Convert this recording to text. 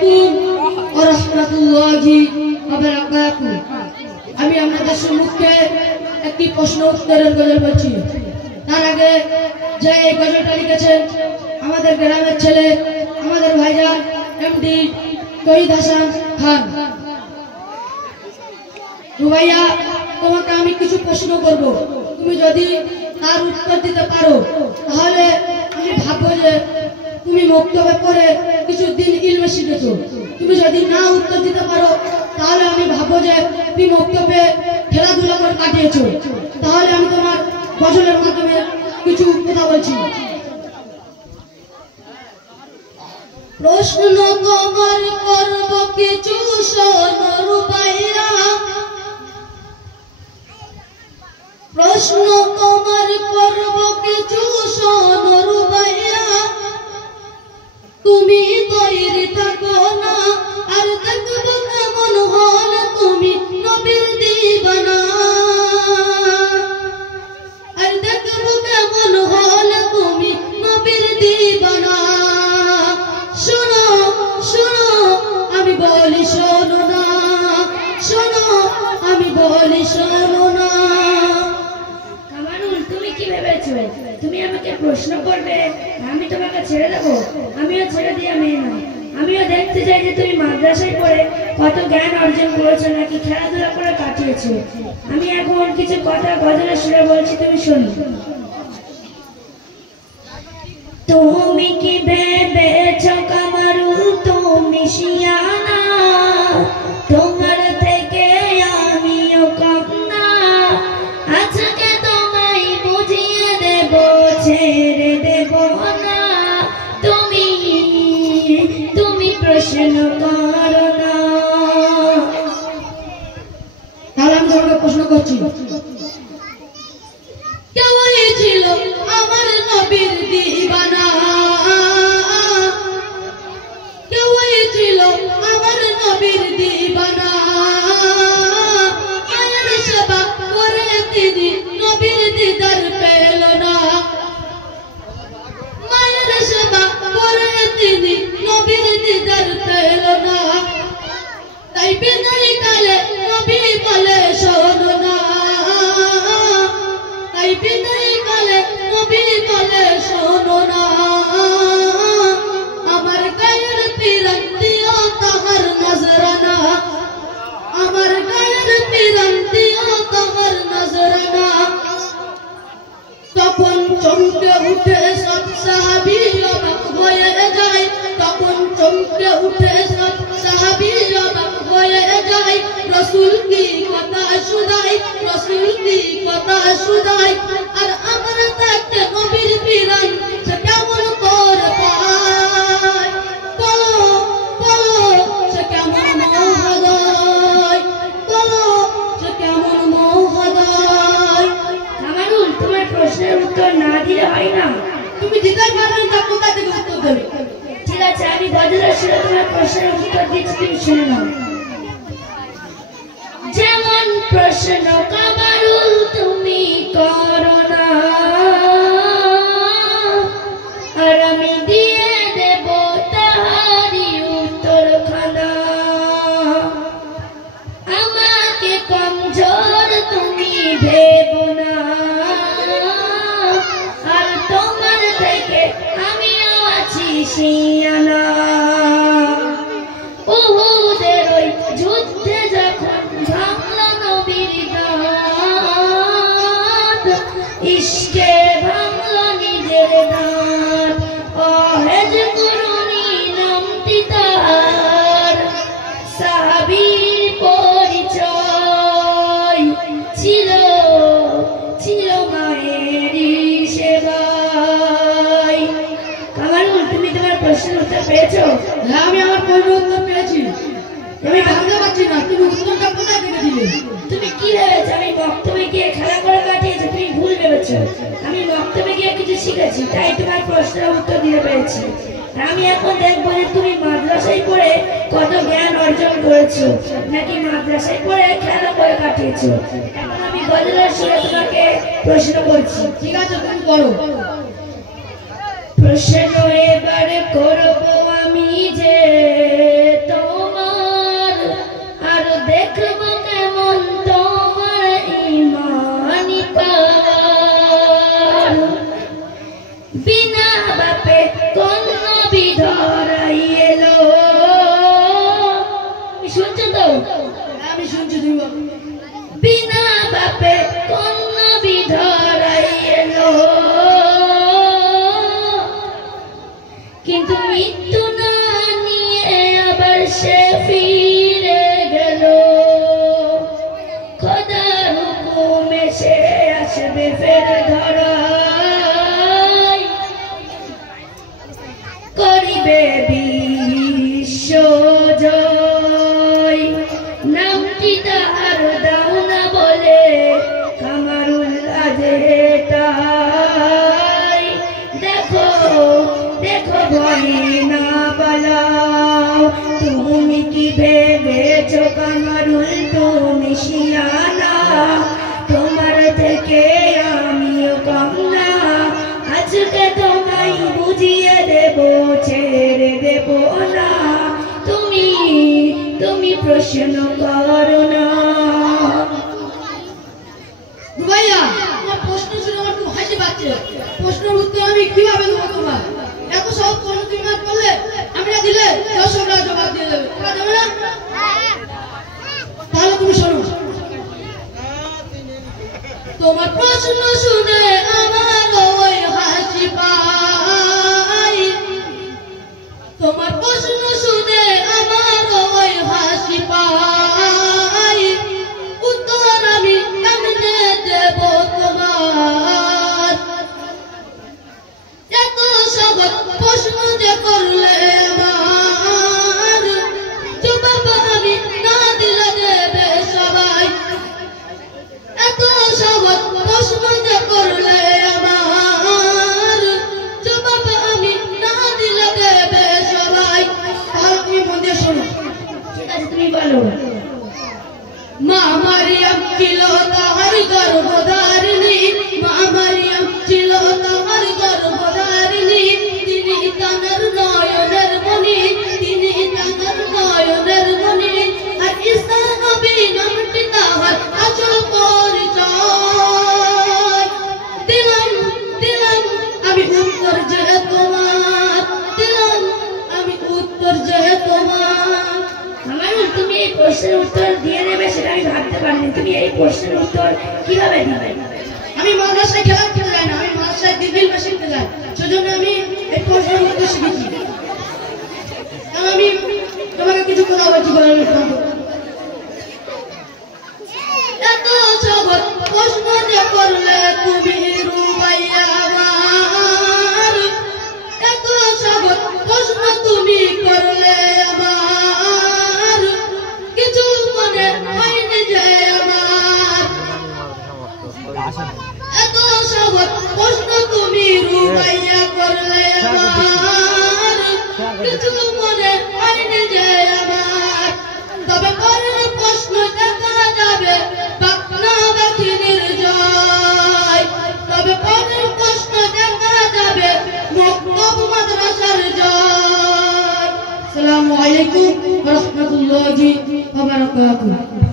আলাইকুম ওয়া রাহমাতুল্লাহি ওয়া বারাকাতুহু। আমি আপনাদের সম্মুখে একটি প্রশ্ন উত্তরের গজল বলছি। তার আগে যে এই গজলটা লিখেছেন আমাদের গ্রামের ছেলে, আমাদের ভাইজান এমডি শহীদ হাসান খান। ভাইয়া, তোমাকে আমি কিছু প্রশ্ন করব, তুমি যদি তার উত্তর দিতে পারো তাহলে আমি ভাববো যে তুমি মক্তবে পড়ে কিছু দিন ইলম শিখেছো। তুমি যদি না উত্তর দিতে পারো তাহলে আমি ভাববো যে তুমি মক্তবে খেলাধুলা করে কাটিয়েছো। তাহলে আমি তোমার গজলের মাধ্যমে কিছু কথা বলছি। প্রশ্ন তোমার করব কিছু সোনর ভাইয়া, প্রশ্ন তোমার করব কিছু সোনর ভাইয়া। তুমি তৈরি থাকো না আর দেখবো কেমন হল তুমি নবীর দিবানা, আর দেখবো কেমন হল তুমি নবীর দিবানা। শোনো শোনো আমি বলি শোনো না, শোনো আমি বলি শোনো না। কামারুল, তুমি কি ভেবেছো তুমি আমাকে প্রশ্ন করবে আমি তোমাকে ছেড়ে দেবো? আমিও ছেড়ে দিয়ে মেয়ে না। আমিও দেখতে চাই যে তুমি মাদ্রাসায় পড়ে কত জ্ঞান অর্জন করেছো নাকি খেলাধুলা করে কাটিয়েছো। আমি এখন কিছু কথা গজলের সুরে বলছি, তুমি শোনো। তুমি কি ভেবেছো কামারুল তুমি শিয়ানা, তোমার থেকে আমিও কম না। আজকে তোমায় বুঝিয়ে দেব, ছেড়ে দেব না। তুমি তুমি প্রশ্ন করো না। তাহলে আমি তোমাকে প্রশ্ন করছি, কেউ ছিল আমার নবীর দিবানা, কেউ ছিল আমার নবীর দিবানা। মায়ের সেবা করে তিনি নবীর দিদার পেল না, মায়ের সেবা করে তিনি নবীর দিদার পেল না। তাই বিদায় কালে নবী বলে শোনো না, তাই বিদায় কালে নবী বলে শোনো না। আমার গায়ের পিরান দিও তাহার নজরানা, আমার গায়ের পিরান দিও তাহার নজরানা। তখন চমকে উঠে সব সাহাবী অবাক হয়ে যায়, তখন চমকে উঠে সব সাহাবী অবাক হয়ে যায়। রাসূল কি কথা শুনাই, রাসূল কি কথা শুনাই। আর আমরা থাকতে নবীর পিরান সে কেমন করে পায়, বলো বলো সে কেমন মহোদয়, বলো সে কেমন মহোদয়। কামারুল, তোমার প্রশ্নের উত্তর না দিলে হয় না। তুমি দিতে পারবেন না, কোথা থেকে উত্তর দেবে? ঠিক আছে, আমি গজলের সুরে তোমার প্রশ্নের উত্তর দিচ্ছি, তুমি শুনে নাও। যেমন প্রশ্ন কামারুল তুমি করো না, আর আমি দিয়ে দেব তাহারি উত্তর খানা। আমাকে কমজোর তুমি ভেবো না, আর তোমার থেকে আমিও আছি শিয়ানা। উহুদের ওই যুদ্ধে যখন ভাঙলো নবীর দাঁত, ইশকে ভাঙলো নিজের দাঁত। অহেজ করুণী নামটি তার, সাহাবীর পরিচয় ছিল ছিল মায়েরই সেবায়। কামারুল, তুমি তোমার প্রশ্নের উত্তর পেয়েছো? হ্যাঁ, আমি আমার প্রশ্নের উত্তর পেয়েছি। আমি ভাবতে পারছি না তুমি উত্তরটা কোথায় থেকে দিলে। তুমি কি ভেবেছো আমি মক্তবে গিয়ে খেলা করে কাটিয়েছি? তুমি ভুল ভেবেছো। আমি মক্তবে গিয়ে কিছু শিখেছি, তাই তোমার প্রশ্নের উত্তর দিতে পেরেছি। আমি এখন দেখবো যে তুমি মাদ্রাসায় পড়ে কত জ্ঞান অর্জন করেছো নাকি মাদ্রাসায় পড়ে খেলা করে কাটিয়েছো। এখন আমি গজলের সুরে তোমাকে প্রশ্ন করছি। ঠিক আছে, তুমি করো। প্রশ্ন এবার করব আমি যে জয় নামটি তাহার দাও না বলে কামারুল আজেতাই দেখো দেখো ভয় না পালাও তুমি কি ভেবেছো কামারুল তুমি শিয়ানা তোমার থেকে আমিও কম না আজকে তোমায় বুঝিয়ে দেব ছেড়ে দেব না তুমি তুমি প্রশ্ন করো না ভাইয়া তোমার প্রশ্ন শুনে আমার খুব হাসি পাচ্ছে প্রশ্নের উত্তর আমি কিভাবে দেবো তোমার এত সহজ প্রশ্ন তুমি মার করলে আমি না দিলে দর্শকরা জবাব দিয়ে দেবে যাবে না তাহলে তুমি শোনো তোমার প্রশ্ন শুনে আমার ওই হাসি পাই তোমার প্রশ্ন শুনে আমার ওই হাসি পাই উত্তর আমি কেমনে দেব তোমার এত সহজ প্রশ্ন যে করলে আমার জবাব আমি না দিলে দেবে সবাই এত সহজ প্রশ্ন যে করলে আমার জবাব আমি না দিলে দেবে সবাই তাহলে তুমি মন দিয়ে শোনো ঠিক আছে তুমি বলো মা মারিয়াম ছিল তাহার গর্ভধারিণী মা মারিয়াম ছিল তাহার গর্ভধারিণী তিনি তাহার নয়নের মণি তিনি তাহার নয়নের মণি আর ঈসা নবী নামটি তাহার আসল পরিচয় দিলাম দিলাম আমি উত্তর যে তোমার দিলাম আমি উত্তর যে তোমার কামারুল তুমি এই প্রশ্নের উত্তর দিয়ে দেবে সেটা আমি ভাবতে পারিনি তুমি এই প্রশ্নের উত্তর কিভাবে দিবে আমি মাদ্রাসায় খেলা খেলতে যাই না আমি মাদ্রাসায় দিদির বেশি শিখতে যাই সেজন্য আমি এই প্রশ্নের উত্তর শিখেছি আমি তোমাকে কিছু কথা বলছি বলার এত সহজ প্রশ্ন যে করলে তুমি রুবাইয়া আমার এত সহজ প্রশ্ন তুমি করলে আমার কিছু মনে হয়নি যে আমার এত সহজ প্রশ্ন তুমি রুবাইয়া করলে আমার কিছু মনে হয়নি যে আমার তবে পরের প্রশ্ন দেখা যাবে পাকনা বাকিনীর জয় তবে পরের প্রশ্ন দেখা যাবে মক্তব মাদ্রাসার জয় আসসালামু আলাইকুম ওয়া রাহমাতুল্লাহি ওয়া বারাকাতুহু